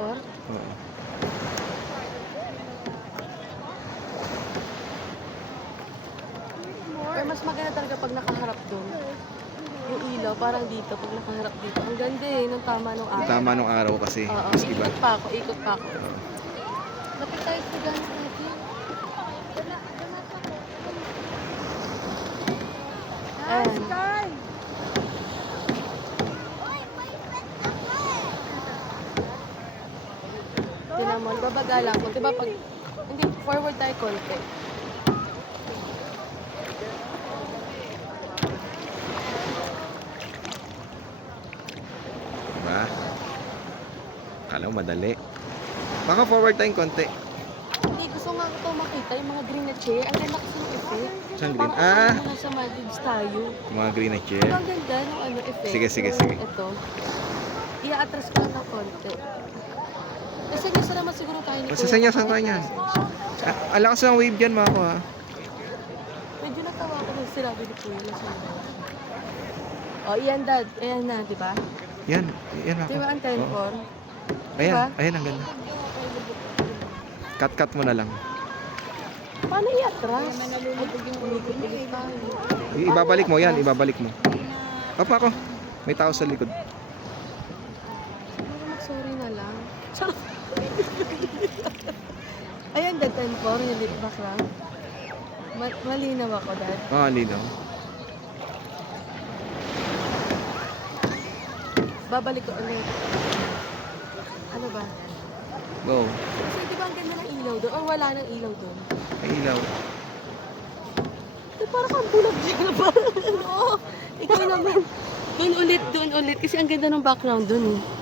motor? Oo. Or mas maganda talaga pag nakaharap doon. Yung ilaw, parang dito, pag nakaharap dito. Ang ganda eh, nung tama nung araw. Tama nung araw kasi. Oo, Mas iba. ikot pa ako, ikot pa ako. Oo. Lapit tayo sa dance natin. Ayan. Tinan mo, babaga lang ko. Diba pag, hindi, forward tayo konti. Diba? Kala mo madali. Baka forward tayong konti. Hindi, gusto nga ito makita yung mga green na chair. Ang ganda kasi ng effect. Saan green? Parang akala mo nasa Maldives tayo. Mga green na chair. Diba ang ganda ng ano, effect? Sige, sige, Yung sige. Ito. I-atras ko lang ng konti. Kasi gusto naman siguro tayo ni Kuya. Masasanyasan tayo niyan. Ang lakas ng wave dyan mga ko ha. Medyo natawa ko nung sinabi ni Kuya na siya. Oh, iyan dad. Ayan na, di ba? Yan. Yan mga ko. Di ba ang 10 Oo. Diba? Ayan. Ayan ang ganda. Cut mo na lang. Paano i-atras? Umikot-ulit tayo. Ibabalik mo yan. Ibabalik mo. Papa ako. May tao sa likod. Siguro mag-sorry na lang. Ayan dad, 10-4. Yung lip back lang. Malinaw ako dad. Ah, linaw. Babalik ko ulit. Ano ba? Go. Kasi di ba ang ganda ng ilaw doon? Or wala nang ilaw doon? May ilaw. Parang kang bulag dyan. Parang ano? Ikaw naman. Doon ulit. Kasi ang ganda ng background doon eh.